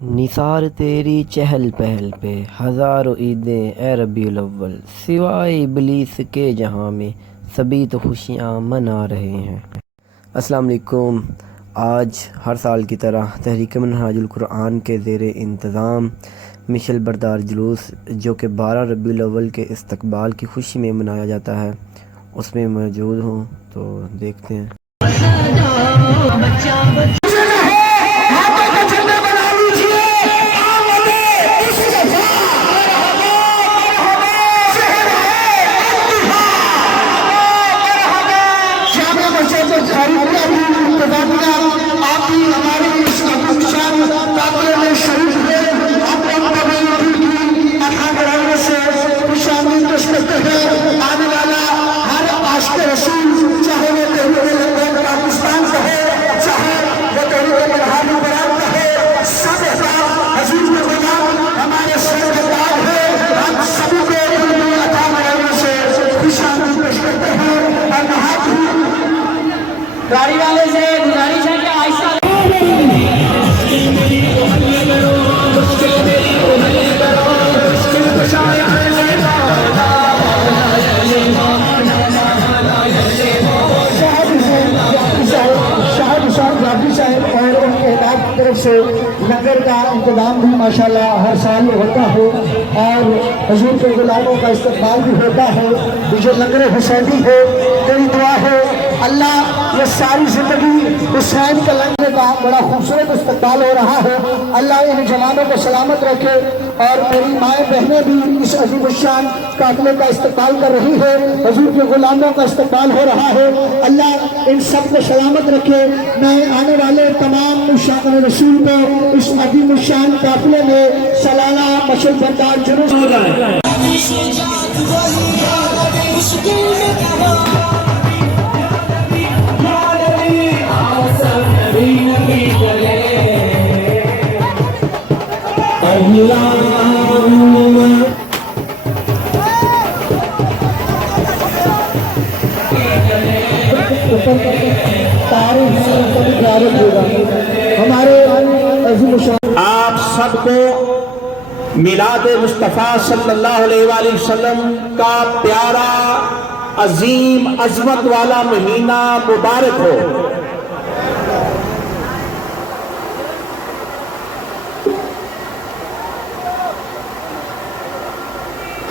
نثار تیری چہل پہل پہ ہزاروں عیدیں اے ربیع الاول، سوائے ابلیس کے جہاں میں سبھی تو خوشیاں منا رہے ہیں۔ السلام علیکم۔ آج ہر سال کی طرح تحریک منہاج القرآن کے زیر انتظام مشل بردار جلوس جو کہ 12 ربیع الاول کے استقبال کی خوشی میں منایا جاتا ہے، اس میں موجود ہوں، تو دیکھتے ہیں۔ گاڑی والے سے گزارش ہے کہ آہستہ اور ان کے علاق کی طرف سے لنگر کا انتظام بھی ماشاءاللہ ہر سال ہوتا ہے اور حضور کے غلاموں کا استقبال بھی ہوتا ہے۔ یہ جو لنگر حسینی ہے، میری دعا ہے اللہ یہ ساری زندگی حسین کے لنگر کا بڑا خوبصورت استقبال ہو رہا ہے، اللہ ان جوانوں کو سلامت رکھے اور میری مائیں بہنیں بھی اس عظیم الشان قافلے کا استقبال کر رہی ہے، حضور کے غلاموں کا استقبال ہو رہا ہے، اللہ ان سب کو سلامت رکھے۔ میں آنے والے تمام مشاعر رسول کو اس عظیم الشان قافلے میں سالانہ مشل بردار جلوس ہو جائے۔ آپ سب کو میلاد مصطفیٰ صلی اللہ علیہ وآلہ وسلم کا پیارا عظیم عظمت والا مہینہ مبارک ہو۔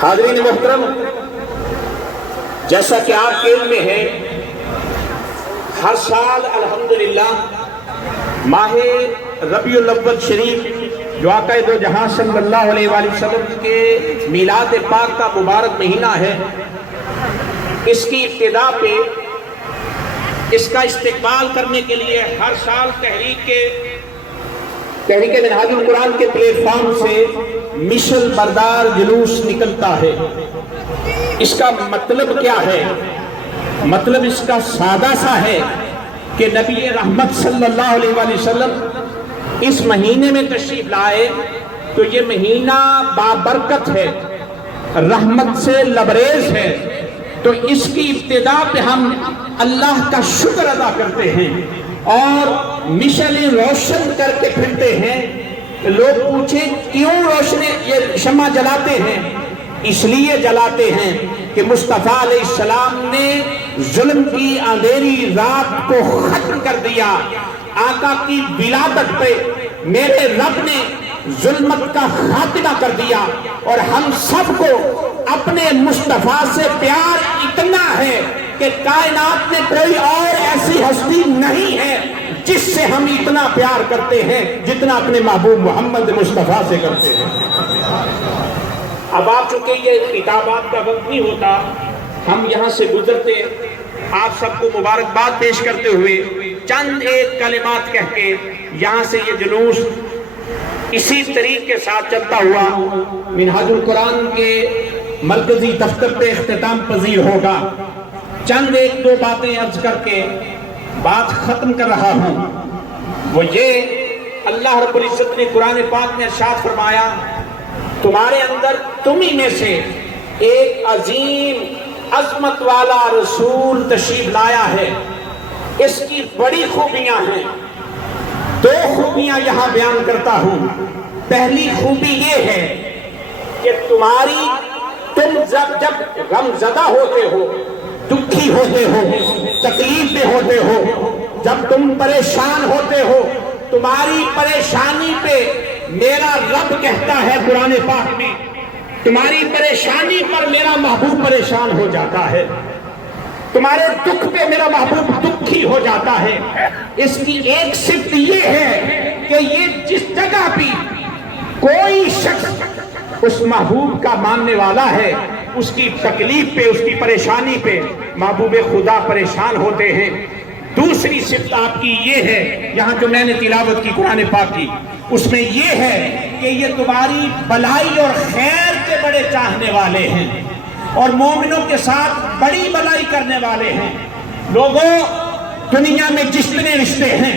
حاضرین محترم، جیسا کہ آپ کے علم میں ہے، ہر سال الحمدللہ ماہ ربیع الاول شریف جو آقا دو جہاں صلی اللہ علیہ وآلہ وسلم کے میلاد پاک کا مبارک مہینہ ہے، اس کی ابتدا پہ اس کا استقبال کرنے کے لیے ہر سال تحریک منہاج القرآن کے پلیٹ فارم سے مشل بردار جلوس نکلتا ہے۔ اس کا مطلب کیا ہے؟ مطلب اس کا سادہ سا ہے کہ نبی رحمت صلی اللہ علیہ وآلہ وسلم اس مہینے میں تشریف لائے تو یہ مہینہ بابرکت ہے، رحمت سے لبریز ہے، تو اس کی ابتدا پہ ہم اللہ کا شکر ادا کرتے ہیں اور مشلیں روشن کر کے پھرتے ہیں۔ لوگ پوچھیں کیوں روشنیں یہ شمع جلاتے ہیں؟ اس لیے جلاتے ہیں کہ مصطفیٰ علیہ السلام نے ظلم کی اندھیری رات کو ختم کر دیا۔ آقا کی ولادت پہ میرے رب نے ظلمت کا خاتمہ کر دیا اور ہم سب کو اپنے مصطفیٰ سے پیار اتنا ہے کہ کائنات میں کوئی اور ایسی ہستی نہیں ہے جس سے ہم اتنا پیار کرتے ہیں جتنا اپنے محبوب محمد مصطفیٰ سے کرتے ہیں۔ اب آپ چونکہ یہ خطابات کا وقت نہیں ہوتا، ہم یہاں سے گزرتے آپ سب کو مبارکباد پیش کرتے ہوئے چند ایک کلمات کہہ کے یہاں سے یہ جلوس اسی طریق کے ساتھ چلتا ہوا منہاج القرآن کے مرکزی دفتر پہ اختتام پذیر ہوگا۔ چند ایک دو باتیں عرض کر کے بات ختم کر رہا ہوں، وہ یہ اللہ رب العزت نے قرآن پاک میں ارشاد فرمایا، تمہارے اندر تمہیں میں سے ایک عظیم عظمت والا رسول تشریف لایا ہے، اس کی بڑی خوبیاں ہیں۔ दो खूबियां यहां बयान करता हूं। पहली खूबी ये है कि तुम जब गमज़दा होते हो, दुखी होते हो, तकलीफ में होते हो, जब तुम परेशान होते हो, तुम्हारी परेशानी पे मेरा रब कहता है कुरान पाक में, तुम्हारी परेशानी पर मेरा महबूब परेशान हो जाता है, तुम्हारे दुख पे मेरा महबूब दुखी हो जाता है। इसकी एक सिफ्त ये है कि ये जिस जगह भी कोई शख्स उस महबूब का मानने वाला है, उसकी तकलीफ पे, उसकी परेशानी पे महबूब खुदा परेशान होते हैं। दूसरी सिफ्त आपकी ये है, यहाँ जो मैंने तिलावत की कुरान पाक की, उसमें ये है कि ये तुम्हारी भलाई और खैर के बड़े चाहने वाले हैं और मोमिनों के साथ बड़ी भलाई करने वाले हैं। लोगों, दुनिया में जितने रिश्ते हैं,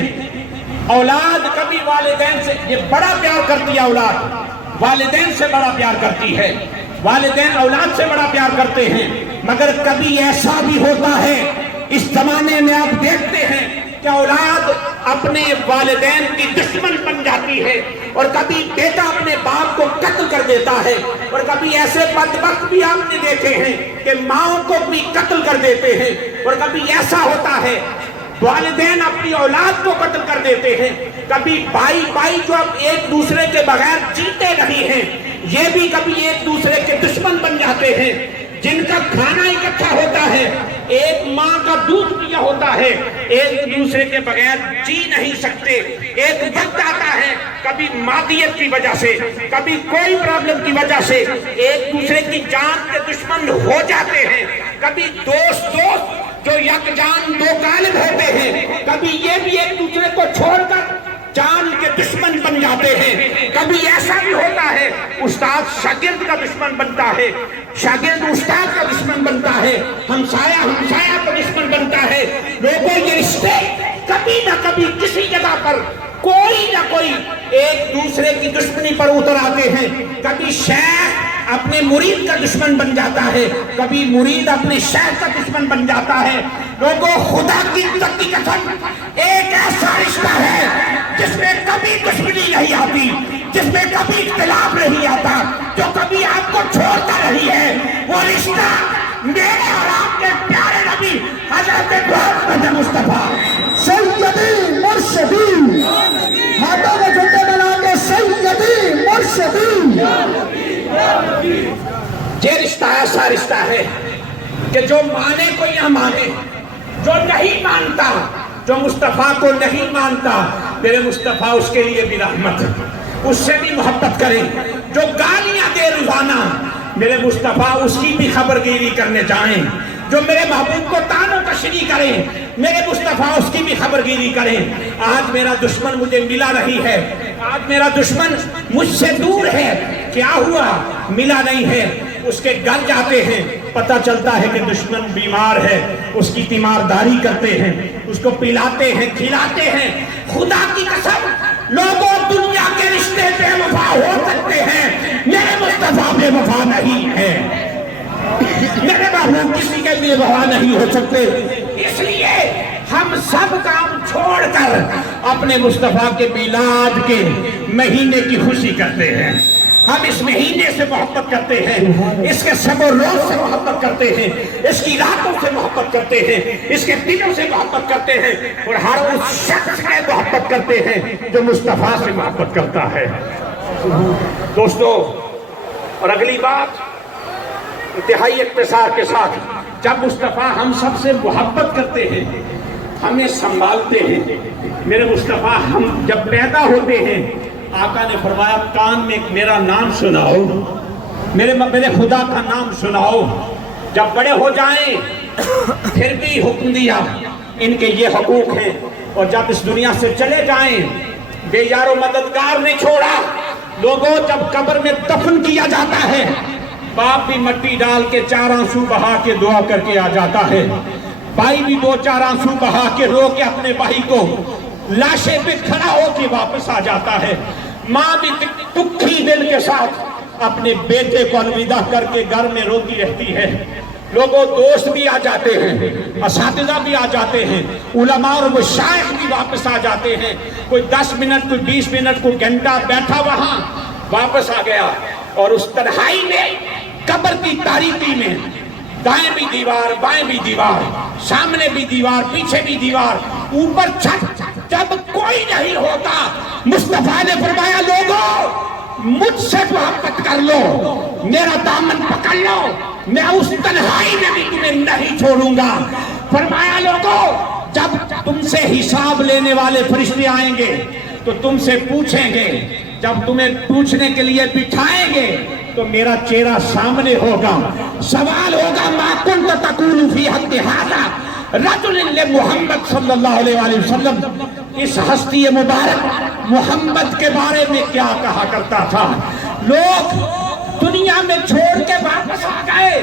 औलाद कभी वालिदैन से ये बड़ा प्यार करती है, औलाद वालिदैन से बड़ा प्यार करती है, वालिदैन औलाद से बड़ा प्यार करते हैं, मगर कभी ऐसा भी होता है, इस जमाने में आप देखते हैं कि औलाद अपने वालिदैन की दुश्मन बन जाती है और कभी बेटा अपने बाप को कत्ल कर देता है, और कभी ऐसे बदबख्त भी आपने देखे हैं कि माओ को भी कत्ल कर देते हैं, और कभी ऐसा होता है वालिदैन अपनी औलाद को कत्ल कर देते हैं। कभी भाई जो अब एक दूसरे के बगैर जीते नहीं हैं, ये भी कभी एक दूसरे के दुश्मन बन जाते हैं। जिनका खाना इकट्ठा होता है, एक माँ का दूध पिया होता है, एक दूसरे के बगैर जी नहीं सकते। एक वक्त आता है कभी मादियत की वजह से, कभी कोई प्रॉब्लम की वजह से एक दूसरे की जान के दुश्मन हो जाते हैं। कभी दोस्त जो यकजान दो कालिब होते हैं, कभी ये भी एक दूसरे को छोड़कर जान के दुश्मन बन जाते हैं। कभी ऐसा भी होता है उस्ताद शागिर्द का दुश्मन बनता है, शागिर्द उस्ताद का दुश्मन बनता है, हमसाया का दुश्मन बनता है। लोगों, ये रिश्ते कभी ना कभी किसी जगह पर कोई ना कोई एक दूसरे की दुश्मनी पर उतर आते हैं। कभी शेख अपने मुरीद का दुश्मन बन जाता है, कभी मुरीद अपने शेख का दुश्मन बन जाता है। लोगों, खुदा की कसम, एक ऐसा रिश्ता है जिसमें कभी दुश्मनी नहीं आती, जिसमें कभी इख्तिलाफ नहीं आता, जो कभी आपको छोड़ता नहीं है। वो रिश्ता मेरे और आपके प्यारे नबी हज़रत मोहम्मद मुस्तफा सैयदी मुर्शदी, हाथों में झंडे बना के सैयदी मुर्शदी। ये रिश्ता ऐसा रिश्ता है कि जो माने को या माने, जो नहीं मानता, जो मुस्तफा को नहीं मानता, मेरे मुस्तफा उसके लिए भी रहमत, उससे भी मोहब्बत करें। जो गालियां दे रोजाना, मेरे मुस्तफा उसकी भी खबरगिरी करने जाएं। जो मेरे महबूब को तानो तशरी करें, मेरे मुस्तफा उसकी भी खबरगिरी करें। आज मेरा दुश्मन मुझे मिला नहीं है, आज मेरा दुश्मन मुझसे दूर है, क्या हुआ? मिला नहीं है। उसके घर जाते हैं, पता चलता है कि दुश्मन बीमार है, उसकी तीमारदारी करते हैं, उसको पिलाते हैं, खिलाते हैं। खुदा की कसम, लोगों, दुनिया के रिश्ते बेवफा हो सकते हैं, मेरे मुस्तफा बेवफा नहीं है। मेरे महबूब किसी के लिए बेवफा नहीं हो सकते। इसलिए हम सब काम छोड़कर अपने मुस्तफा के मिलाद के महीने की खुशी करते हैं। हम इस महीने से मोहब्बत करते हैं, इसके सब रोज से मोहब्बत करते हैं, इसकी रातों से मोहब्बत करते हैं, इसके दिनों से मोहब्बत करते हैं, और हर उस शख्स से मोहब्बत करते हैं जो मुस्तफा से मोहब्बत करता है। दोस्तों, और अगली बात इंतहाई इख्तिसार के साथ, जब मुस्तफा हम सब से मोहब्बत करते हैं, हमें संभालते हैं। मेरे मुस्तफा हम जब पैदा होते हैं, आका ने फरमाया कान में मेरा नाम सुनाओ, मेरे खुदा का नाम सुनाओ। जब बड़े हो जाएं फिर भी हुक्म दिया, इनके ये हकूक हैं, और जब इस दुनिया से चले जाएं बेयारो मददगार नहीं छोड़ा। लोगों, जब कब्र में दफन किया जाता है, बाप भी मिट्टी डाल के 4 आंसू बहा के दुआ करके आ जाता है, भाई भी 2-4 आंसू बहा के रो के अपने भाई को लाशे पे खड़ा होके वापस आ जाता है। माँ भी दुखी दिल के साथ अपने बेटे को अलविदा करके घर में रोती रहती है। लोगों दोस्त भी आ जाते हैं, असातिज़ा भी आ जाते हैं, उलमा और मशाइख भी वापस आ जाते हैं। कोई 10 मिनट, कोई 20 मिनट, कोई घंटा बैठा वहां, वापस आ गया। और उस तन्हाई में, कब्र की तारीकी में, दाएं भी दीवार, बाएं भी दीवार, सामने भी दीवार, पीछे भी दीवार, ऊपर छत, जब कोई नहीं होता, मुस्तफा ने फरमाया लोगों मुझसे मोहब्बत कर लो, मेरा दामन पकड़ लो, मैं उस तन्हाई में भी तुम्हें नहीं छोड़ूंगा। फरमाया लोगों जब तुमसे हिसाब लेने वाले फरिश्ते आएंगे तो तुमसे पूछेंगे, जब तुम्हें पूछने के लिए बिठाएंगे तो मेरा चेहरा सामने होगा, सवाल होगा मा कुंत तक़ूलु फी हक़्क़ि हाज़ा रजुलिन मुहम्मद सल्लल्लाहु अलैहि वसल्लम, इस हस्ती मुबारक मोहम्मद के बारे में क्या कहा करता था। लोग दुनिया में छोड़ के वापस आ गए,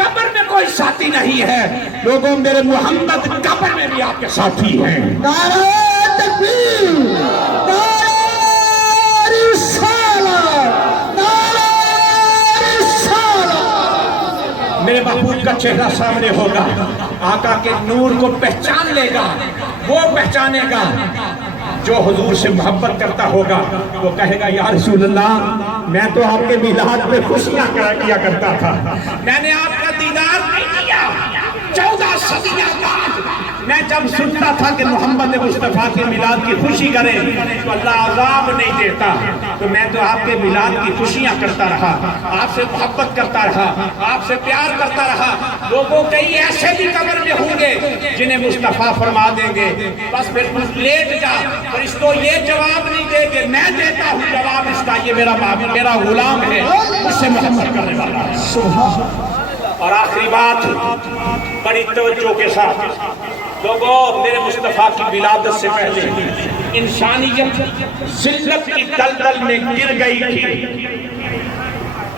कब्र में कोई साथी नहीं है। लोगों मेरे मोहम्मद कब्र में भी आपके साथी हैं। नारे तकबीर, नारे रिसालत, नारे रिसालत। मेरे महबूब का चेहरा सामने होगा, आका के नूर को पहचान लेगा, वो पहचानेगा। जो हुजूर से मोहब्बत करता होगा वो कहेगा या रसूल अल्लाह मैं तो आपके मिलाद में खुशियां किया करता था, मैंने आपका दीदार नहीं किया। 14 सदियां बाद मैं जब सुनता था कि मोहम्मद मुस्तफ़ा के मिलाद की खुशी करे तो अल्लाह अज़ाब नहीं देता, तो मैं तो आपके मिलाद की खुशियां करता रहा, आपसे मोहब्बत करता रहा, आपसे प्यार करता रहा। लोगों कई ऐसे भी कब्र में होंगे जिन्हें मुस्तफ़ा फरमा देंगे बस फिर तुम लेट जा, फरिश्तों ये जवाब नहीं देंगे, मैं देता हूँ जवाब इसका, ये मेरा गुलाम है, उससे मोहब्बत करने वाला है। और आखिरी बात बड़ी तवज्जो के साथ, लोगों मेरे मुस्तफ़ा की विलादत से पहले इंसानियत जिल्लत की दलदल में गिर गई थी,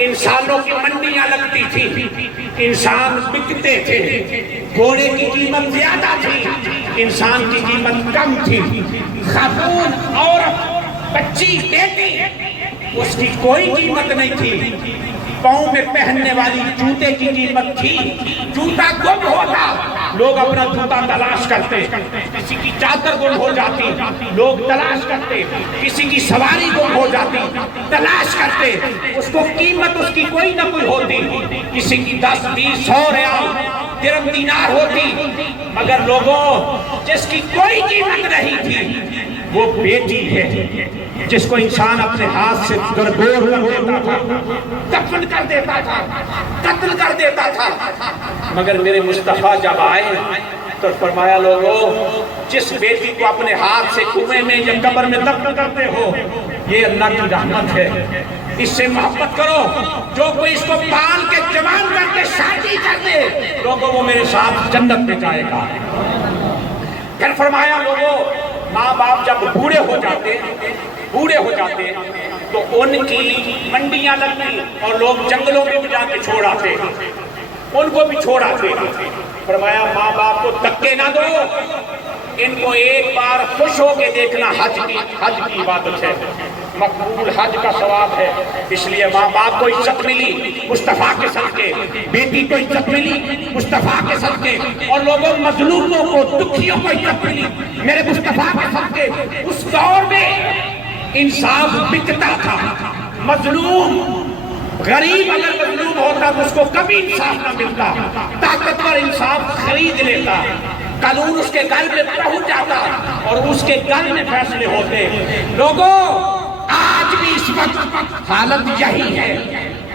इंसानों की मंडियां लगती थी, इंसान बिकते थे, घोड़े की कीमत ज्यादा थी, इंसान की कीमत कम थी, खातून औरत बच्ची बेटी उसकी कोई कीमत नहीं थी, पाँव में पहनने वाली जूते की कीमत थी, जूता गुम होता लोग अपना जूता तलाश करते, किसी की चादर गुम हो जाती लोग तलाश करते, किसी की सवारी गुम हो जाती तलाश करते, उसको कीमत उसकी कोई ना कोई होती, किसी की 10, 20, 100 रियाल दिरहम दीनार होती, मगर लोगों जिसकी कोई कीमत नहीं थी वो बेटी है जिसको इंसान अपने हाथ से गरगोर कर देता था, दफन कर देता था, कत्ल कर देता था। मगर मेरे मुस्तफ़ा जब आए तो फरमाया लोगों जिस बेटी को अपने हाथ से कुएं में या कब्र में दफन करते हो ये अल्लाह की रहमत है, इससे मोहब्बत करो। जो कोई इसको पाल के जवान करके शादी कर दे लोगों वो मेरे साथ जन्नत में जाएगा। फिर फरमाया लोगों माँ बाप जब बूढ़े हो जाते तो उनकी मंडियां लगती और लोग जंगलों में भी जाके छोड़ आते, उनको भी छोड़ आते। फरमाया माँ बाप को धक्के ना दो, इनको एक बार खुश होके देखना, हज की इबादत है, मकबूल हज का सवाब है। इसलिए माँ बाप को इज्जत मिली मुस्तफ़ा के सदके, बेटी को इज्जत मिली मुस्तफ़ा के सदके, और लोगों मजलूमों को दुखियों को इज्जत मिली मेरे मुस्तफ़ा के सदके। उस दौर में इंसाफ बिकता था, मजलूम गरीब अगर मजलूम होता तो उसको कभी इंसाफ न मिलता, ताकतवर इंसाफ खरीद लेता, कानून उसके घर में पहुंच जाता और उसके घर में फैसले होते। लोगों आज भी इस वक्त हालत यही है,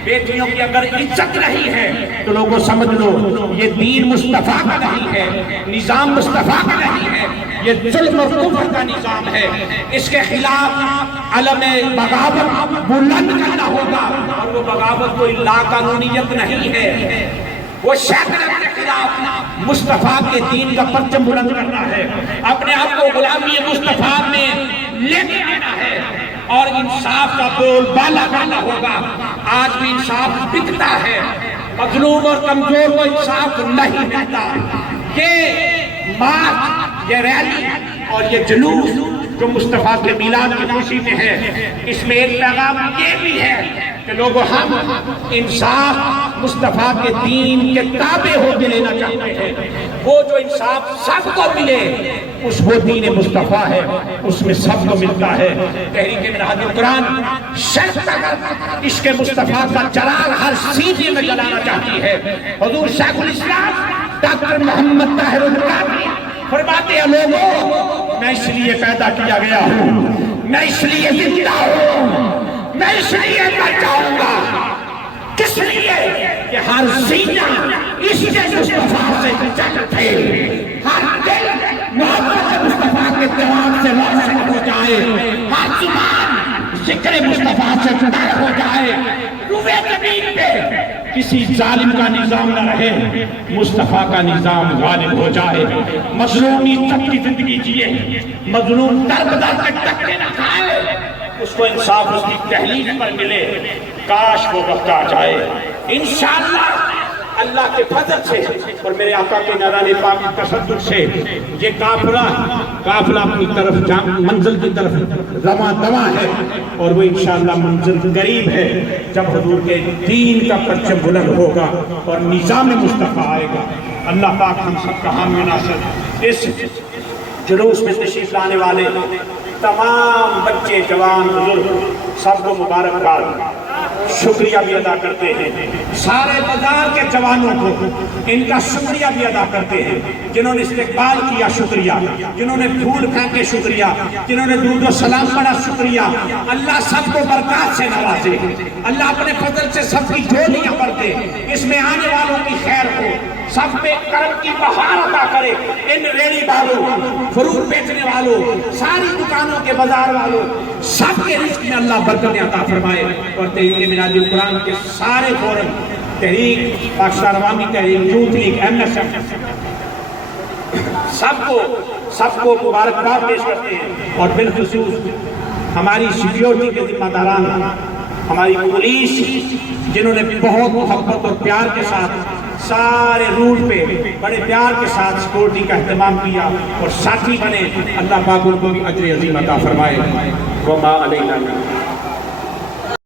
बेटियों की अगर इज्जत नहीं है तो लोगों समझ लो ये दीन मुस्तफ़ा का नहीं है, निज़ाम मुस्तफ़ा का नहीं है, ये जुल्म और कुफ्र का निज़ाम है। इसके खिलाफ अलमे बगावत बुलंद करना होगा, और वो बगावत कोई लाकानूनियत नहीं है, वो शहरत के खिलाफ मुस्तफ़ा के दीन का परचम बुलंद करना है, अपने आप को गुलामी मुस्तफ़ा में लेके आना है और इंसाफ का बोलबाला करना होगा। आज भी इंसाफ बिकता है, मजलूम और कमजोर को इंसाफ नहीं मिलता। ये मार्च, ये रैली और ये जुलूस جو مصطفیٰ کے میلاد کی خوشی میں ہے، اس میں ایک پیغام یہ بھی ہے کہ لوگوں ہم انصاف مصطفیٰ کے دین کے تابع ہو کے لینا چاہتے ہیں۔ وہ جو انصاف سب کو ملے اس وہ دین مصطفیٰ ہے، اس میں سب کو ملتا ہے۔ تحریک منہاج القرآن شرط اگر عشق مصطفیٰ کا چراغ ہر سینے میں جلانا چاہتی ہے۔ حضور شیخ الاسلام ڈاکٹر محمد طاہر القادری فرماتے ہیں لوگوں میں اس لیے پیدا کیا گیا ہوں، میں اس لیے زندہ ہوں، میں اس لیے مر جاؤں گا، کس لیے کہ ہر سینہ عشق مصطفیٰ سے جگ اٹھے، ہر دل محبت مصطفیٰ کے پیغام سے روشن ہو جائے، ہر زبان ذکر مصطفیٰ سے تر ہو جائے، روئے زمین پہ کسی ظالم کا نظام نہ رہے، مصطفیٰ کا نظام غالب ہو جائے، مظلومی تک کی زندگی جیے، مظلوم در بدر تک دھکے نہ کھائے، اس کو انصاف اس کی تحلیل پر ملے، کاش وہ وقت آ جائے انشاءاللہ اللہ کے فضل سے اور میرے آقا کے نظران پاک کی تصدق سے یہ قافلہ اپنی طرف منزل کی طرف رواں دواں ہے، اور وہ انشاءاللہ منزل قریب ہے جب حضور کے دین کا پرچم بلند ہوگا اور نظام مصطفیٰ آئے گا۔ اللہ پاک ہم سب کا حامی ناصر، اس جلوس میں تشریف لانے والے تمام بچے جوان بزرگ سب کو مبارکباد، شکریہ بھی ادا کرتے ہیں، سارے بازار کے جوانوں کو ان کا شکریہ بھی ادا کرتے ہیں، جنہوں نے استقبال کیا شکریہ، جنہوں نے پھول پھینکے شکریہ، جنہوں نے درود و سلام پڑھا شکریہ۔ اللہ سب کو برکات سے نوازے، اللہ اپنے فضل سے سب کی جھولیاں بھر دے، اس میں آنے والوں کی خیر ہو، سب پہ کرم کی بہار عطا کرے، ان ریڑی والوں، فروٹ بیچنے والوں، ساری دکانوں کے بازار والوں، سب کے رزق میں اللہ برکت عطا فرمائے، اور تحریک منہاج القرآن کے سارے فورم، تحریک پاکستان عوامی تحریک، یوتھ لیگ، MSF، سب کو مبارکباد پیش کرتے ہیں، اور بالخصوص ہماری سیکیورٹی کے ذمہ داران، ہماری پولیس جنہوں نے بہت محبت اور پیار کے ساتھ سارے روٹ پہ بڑے پیار کے ساتھ سیکورٹی کا اہتمام کیا اور ساتھی بنے، اللہ پاک ان کو بھی اجر عظیم عطا فرمائے۔ وما علینا